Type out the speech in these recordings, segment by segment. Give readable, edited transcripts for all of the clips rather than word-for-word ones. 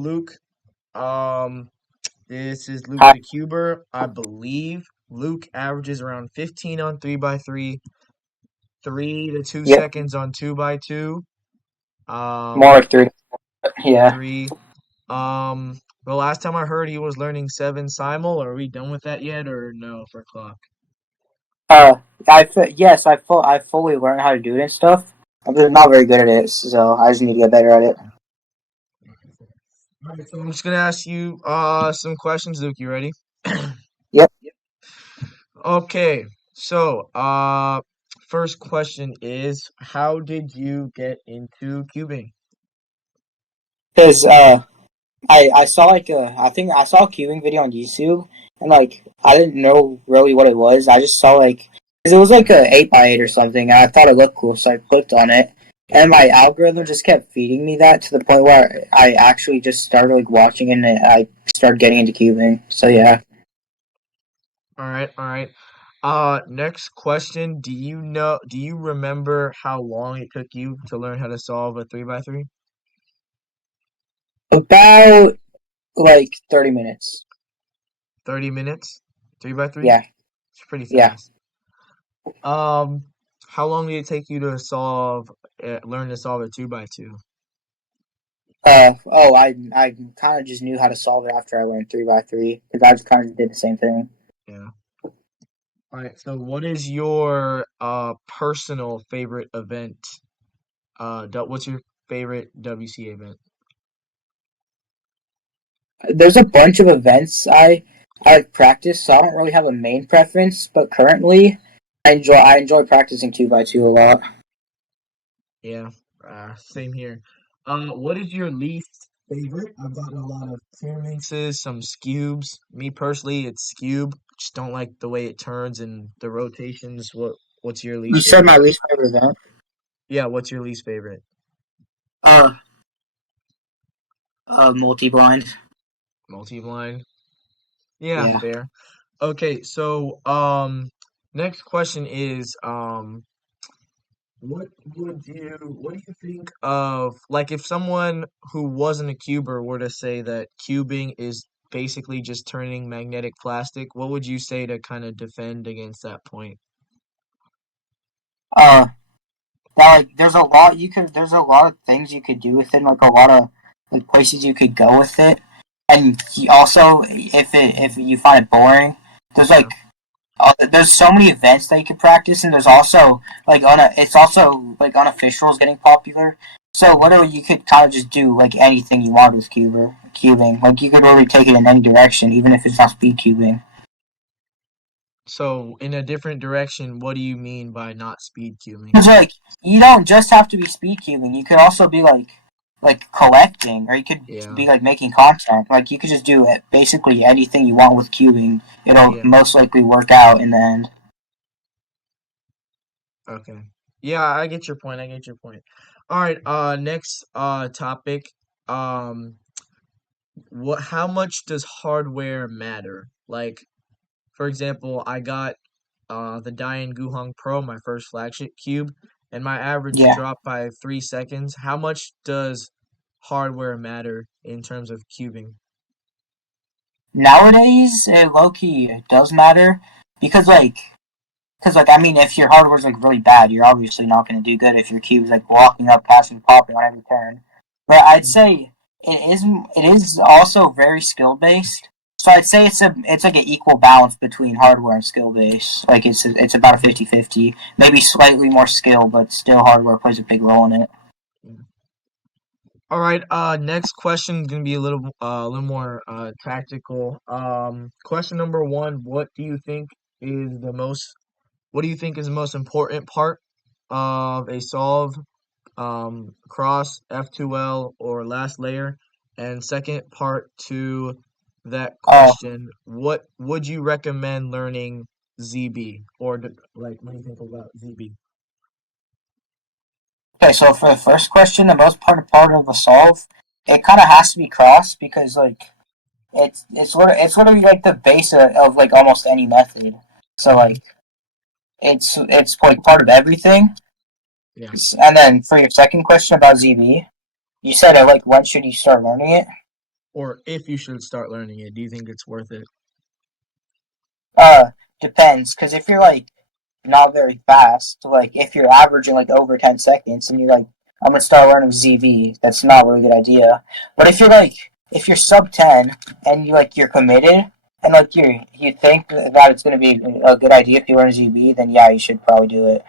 Luke. Um, this is Luke Hi. the Cuber. I believe Luke averages around 15 on 3x3, 3 to 2 Yep, seconds on 2x2. more Um, like three. Yeah. three. The last time I heard he was learning seven simul. Are we done with that yet, or no for clock? Uh, yes, I fully learned how to do it and stuff. I'm just not very good at it, so I just need to get better at it. All right, so I'm just gonna ask you some questions, Luke. You ready? Yep. Okay, so first question is, how did you get into cubing? Because I saw I think I saw a cubing video on YouTube, and like I didn't know really what it was. I just saw because it was like a 8x8 or something, and I thought it looked cool, so I clicked on it. And my algorithm just kept feeding me that to the point where I actually just started like watching it, and I started getting into cubing. So yeah. All right, all right. Next question. Do you remember how long it took you to learn how to solve a 3x3? About like 30 minutes. 30 minutes? 3x3? Yeah, It's pretty yeah. fast. Um, how long did it take you to learn to solve a 2x2? I kind of just knew how to solve it after I learned 3x3 because I just kind of did the same thing. Yeah. All right, so what is your personal favorite event? What's your favorite WCA event? There's a bunch of events I practice, so I don't really have a main preference. But currently, I enjoy practicing 2x2 a lot. Yeah, same here. What is your least favorite? I've gotten a lot of tear mixes, some scubes. Me personally, it's scube. Just don't like the way it turns and the rotations. What's your You least said my favorite? least favorite event. Yeah, what's your least favorite? Uh, multi blind. Multi-blind. Yeah, Yeah. fair. Okay, so next question is what do you think of, like, if someone who wasn't a cuber were to say that cubing is basically just turning magnetic plastic, what would you say to kind of defend against that point? Uh, that like there's a lot of things you could do with it, like a lot of like places you could go with it, and also if you find it boring, there's Yeah. there's so many events that you can practice, and there's also it's also like unofficial is getting popular. So Mhm. literally, you could kind of just do like anything you want with cubing. Like you could really take it in any direction, even if it's not speed cubing. So in a different direction, what do you mean by not speed cubing? Because like you don't just have to be speed cubing. You could also be like collecting, or you could Yeah. be like making content. Like you could just do it, basically anything you want with cubing. It'll Yeah. most likely work out in the end. Okay. Yeah, I get your point. I get your point. All right, next topic. Um how much does hardware matter? Like, for example, I got the Dian Guhong Pro, my first flagship cube, and my average Yeah. dropped by 3 seconds. How much does hardware matter in terms of cubing? Nowadays, it low key does matter because I mean, if your hardware's like really bad, you're obviously not going to do good if your cube's like walking up, passing, popping on every turn. But I'd say it is also very skill based. So I'd say it's like an equal balance between hardware and skill base. Like it's about a Mhm. 50-50. Maybe slightly more skill, but still hardware plays a big role in it. All right, next question is gonna be a little more tactical. Question number one, what do you think is the most important part of a solve, cross F2L or last layer? And second part to that Oh, question, what would you recommend learning ZB, or like, what do you think about ZB? okay. So for the first question, the most part of the solve, it kind of has to be cross because it's literally like the base of like almost any method. So Hmm. like it's like part of everything. Yeah. And then for your second question about ZB, you said like when should you start learning it? or if you should start learning it? Do you think it's worth it? Uh, Depends, because if you're like not very fast, like if you're averaging like over 10 seconds, and you're like, I'm gonna start learning ZV, that's not a really good idea. But if you're sub 10 and you're committed and like you think that it's gonna be a good idea if you learn ZV, then yeah, you should probably do it.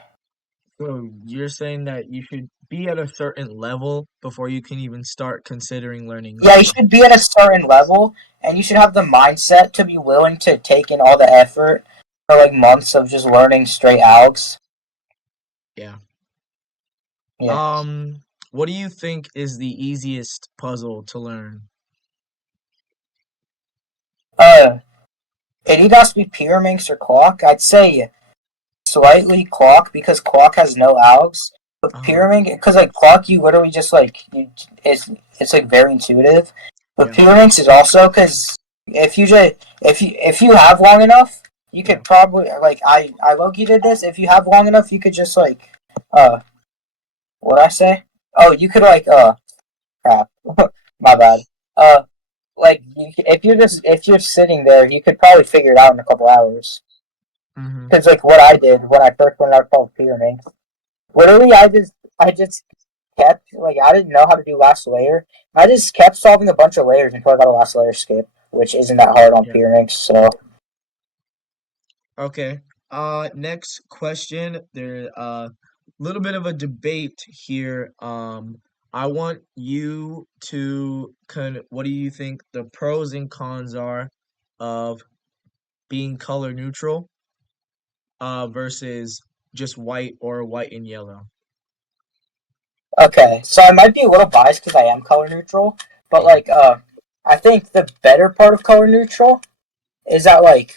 So you're saying that you should be at a certain level before you can even start considering learning Yeah, you Z. should be at a certain level, and you should have the mindset to be willing to take in all the effort for like months of just learning straight algs. Yeah. Yeah. What do you think is the easiest puzzle to learn? Uh, it either has to be Pyraminx or Clock. I'd say slightly Clock because Clock has no algs. But Uh-huh. Pyraminx, because like Clock, you literally just like it's like very intuitive. But Yeah. Pyraminx is also because if you have long enough, you Yeah. could probably like I Loki did this. If you have long enough, you could just like uh what I say? Oh, you could like crap, my bad. Uh, like if you're sitting there, you could probably figure it out in a couple hours. Mm-hmm. Because like what I did when I first went out called Pyramid, literally I just kept like I didn't know how to do last layer. I just kept solving a bunch of layers until I got a last layer skip, which isn't that hard on Yeah. Pyramid. So Okay. Next question. There little bit of a debate here. I want you to what do you think the pros and cons are of being color neutral versus just white or white and yellow? okay, so I might be a little biased because I am color neutral, but Yeah. like I think the better part of color neutral is that like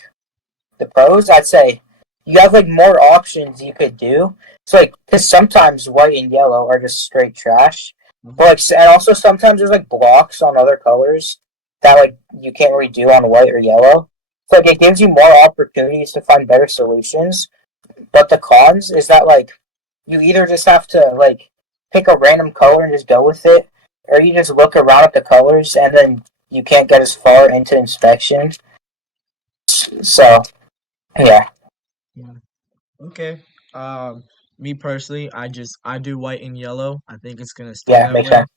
the pros, I'd say you have like more options you could do. So like, because sometimes white and yellow are just straight trash, but Hmm. like, and also sometimes there's like blocks on other colors that Yeah. like you can't really do on white or yellow. So like, it gives you more opportunities to find better solutions. But the cons is that like you either just have to like pick a random color and just go with it, or you just look around at the colors and then you can't get as far into inspection. So yeah, Yeah. Okay. Um, Me personally, I do white and yellow. I think it's gonna stay yeah, that makes way. sense.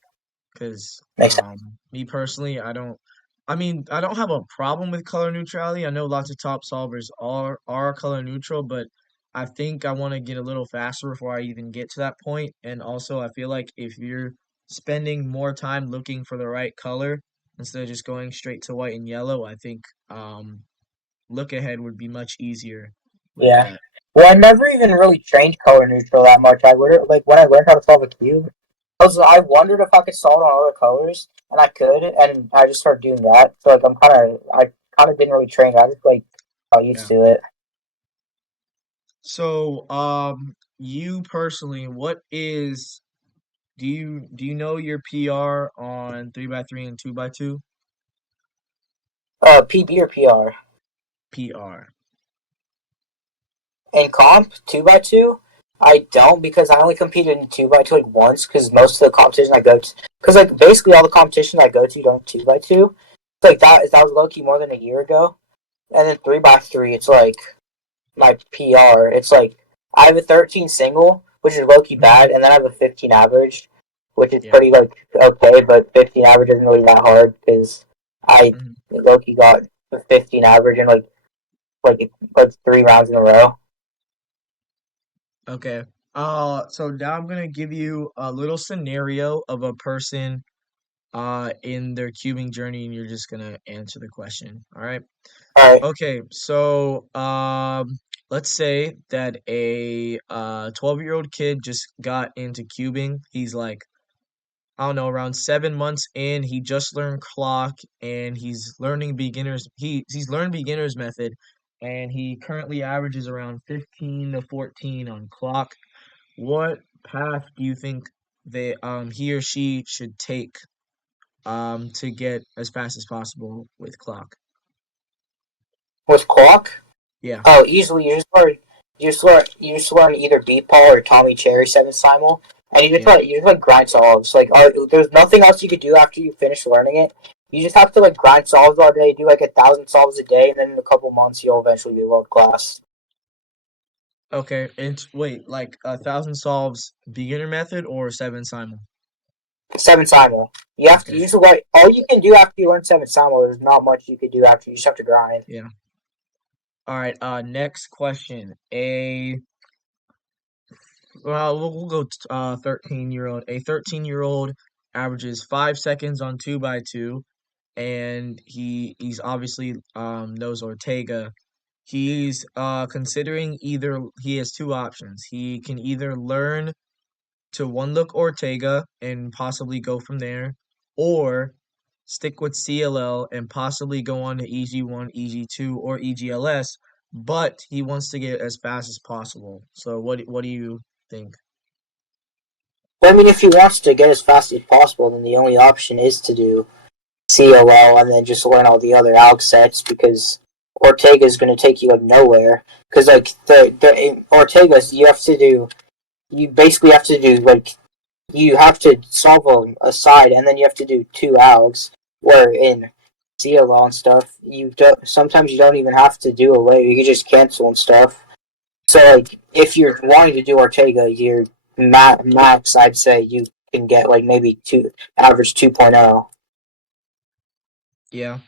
Because Makes sense. me personally, I mean, I don't have a problem with color neutrality. I know lots of top solvers are color neutral, but I think I want to get a little faster before I even get to that point. And also, I feel like if you're spending more time looking for the right color instead of just going straight to white and yellow, I think look ahead would be much easier with Yeah. that. Well, I never even really trained color neutral that much. I would like when I learned how to solve a cube. I wondered if I could solve it on other colors, and I could, and I just started doing that. So like I kind of didn't really train. I just like got used Yeah. to it. So, you personally, what is do you know your PR on 3x3 and 2x2? PB or PR PR. in comp 2x2. I don't because I only competed in 2x2 like once because most of the competition I go to because like basically all the competition I go to don't 2x2. It's like that was low key more than a year ago, and then 3x3 it's like my PR. It's like I have a 13 single, which is low key Hmm. bad, and then I have a 15 average, which is Yeah. pretty like okay, but 15 average isn't really that hard because I Hmm. low key got a 15 average in like 3 rounds in a row. Okay. So now I'm gonna give you a little scenario of a person in their cubing journey, and you're just gonna answer the question. All right. All right, Okay. So let's say that a 12-year-old kid just got into cubing. He's like I don't know, around 7 months in, he just learned clock and he's learning beginners. He's learned beginners method, and he currently averages around 15 to 14 on clock. What path do you think he or she should take to get as fast as possible with clock? with clock. Yeah. Oh, easily you just learn either beat Paul or Tommy Cherry 7 simul, and Yeah. you just like grind solves. Like, there's nothing else you could do after you finish learning it. You just have to like grind solves all day, do like 1,000 solves a day, and then in a couple months you'll eventually be world class. Okay. And wait, like 1,000 solves beginner method or seven simul? Seven simul. You have to Okay. use like all you can do after you learn seven simul. There's not much you could do after. You just have to grind. Yeah. All right. Next question. We'll go 13-year-old. A 13-year-old averages 5 seconds on 2x2, and he's obviously knows Ortega. He's considering either he has two options. He can either learn to one look Ortega and possibly go from there, or stick with CLL and possibly go on to EG1, EG2, or EGLS, but he wants to get as fast as possible. So what do you think? But I mean, if he wants to get as fast as possible, then the only option is to do CLL and then just learn all the other ALG sets because Ortega is going to take you like nowhere. Because like the Ortega's, you basically have to do like you have to solve a side and then you have to do two ALGs. Where in CLL and stuff, you don't sometimes you don't even have to do away. You can just cancel and stuff. So like if you're wanting to do Ortega, your max I'd say you can get like maybe two average 2.0. Yeah,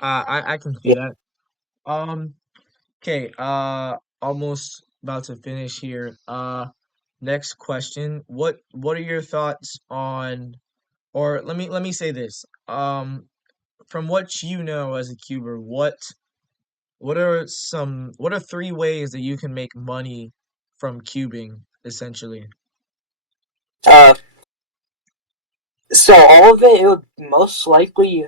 I can see Yeah. that. Um, okay, almost about to finish here. Next question. What are your thoughts on, or let me say this. From what you know as a cuber, what are three ways that you can make money from cubing, essentially? Uh, so all of it would most likely.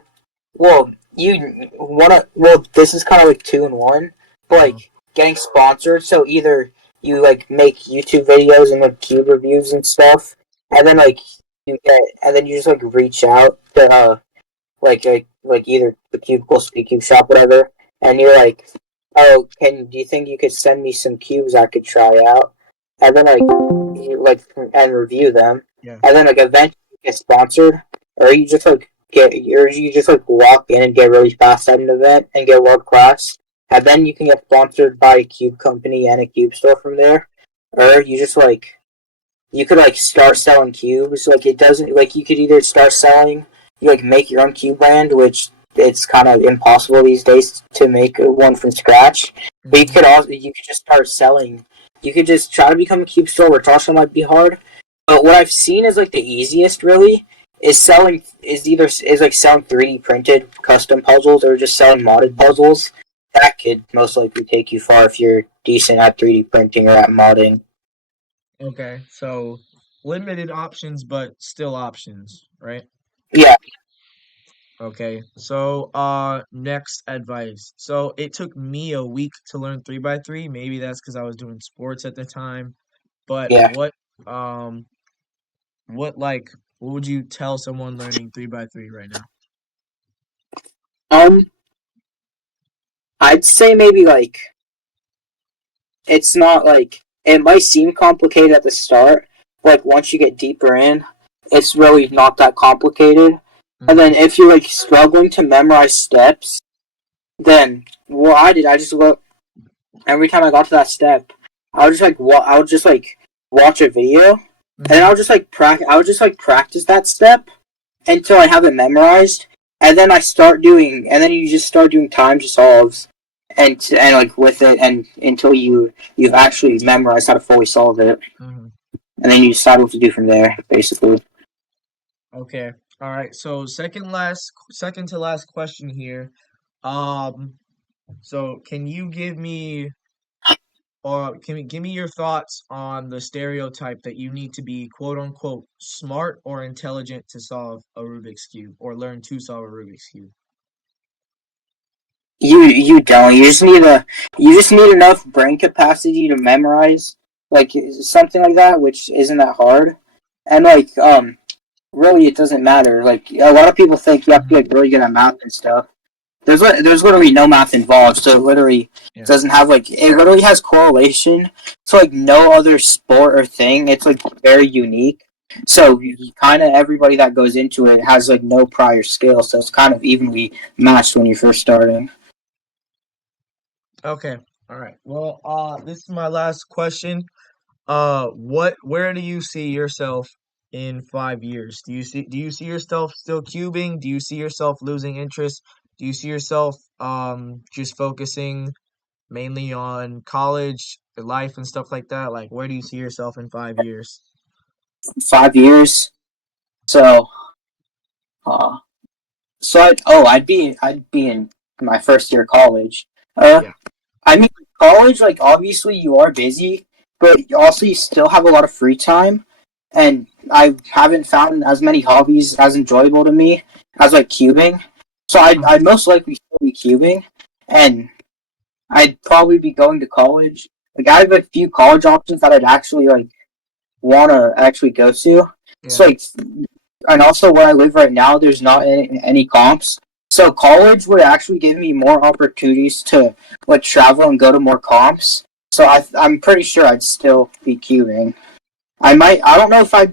Well, you wanna. Well, this is kind of like two in one. Uh-huh. Like getting sponsored. So either you like make YouTube videos and like cube reviews and stuff, and then Yeah. like and then you just like reach out to like either the cubicle, Speedcube shop, whatever, and you're like, oh, do you think you could send me some cubes I could try out, and then like you like and review them, Yeah. and then like eventually you get sponsored, or you just like walk in and get really fast at an event and get world class, and then you can get sponsored by a cube company and a cube store from there, or you just like you could like start selling cubes. Like it doesn't like you could either start selling, you like make your own cube brand, which it's kind of impossible these days to make one from scratch. But Hmm. you could just start selling. You could just try to become a cube store, which also might be hard. But what I've seen is like the easiest really is like selling 3D printed custom puzzles or just selling modded Hmm. puzzles. That could most likely take you far if you're decent at 3D printing or at modding. Okay, so limited options, but still options, right? Yeah, Okay, so next advice. So it took me a week to learn 3x3. Maybe that's because I was doing sports at the time. But yeah. um what like what would you tell someone learning 3x3 right now? Um, I'd say maybe like it's not like it might seem complicated at the start. Like once you get deeper in, it's really not that complicated. And Hmm. then if you're like struggling to memorize steps, then what I did, I just look every time I got to that step, I would just like watch a video, and then Hmm. I would just like practice that step until I have it memorized, and then and then you just start doing times solves, and like with it, and until you've actually memorized how to fully solve it, Hmm. and then you decide what to do from there, basically. Okay. All right. So second to last question here. Um, so can you give me or can you give me your thoughts on the stereotype that you need to be quote unquote smart or intelligent to solve a Rubik's Cube or learn to solve a Rubik's Cube? You don't. You just need enough brain capacity to memorize like something like that, which isn't that hard, and like really it doesn't matter. Like a lot of people think you have to be Hmm. like really good at math and stuff. There's literally no math involved, so it literally Yeah. doesn't have like it literally has correlation to like no other sport or thing. It's like very unique. So kind of everybody that goes into it has like no prior skill, so it's kind of evenly matched when you're first starting. Okay. All right. Well, this is my last question. Where do you see yourself in 5 years? Do you see yourself still cubing? Do you see yourself losing interest? Do you see yourself just focusing mainly on college, life and stuff like that? Like where do you see yourself in 5 years? 5 years. So uh, I'd be in my first year of college. Uh, Yeah. I mean, college, like, obviously you are busy, but also you still have a lot of free time. And I haven't found as many hobbies as enjoyable to me as, like, cubing. So I'd most likely still be cubing. And I'd probably be going to college. Like, I have a few college options that I'd actually, like, want to actually go to. So, Yeah. like, and also where I live right now, there's not any comps. So college would actually give me more opportunities to like travel and go to more comps. So I'm pretty sure I'd still be cubing. I don't know if I'd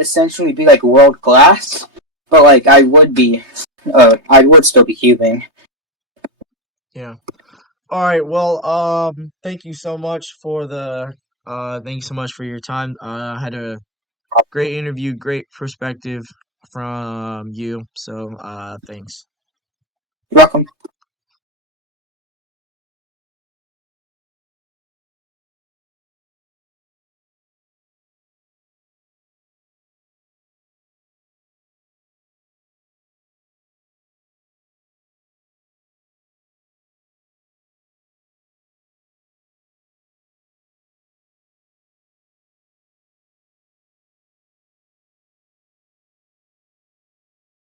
essentially be like world class, but like I would still be cubing. Yeah. All right. Well, thank you so much for your time. I had a great interview, great perspective from you. So, thanks. You're welcome.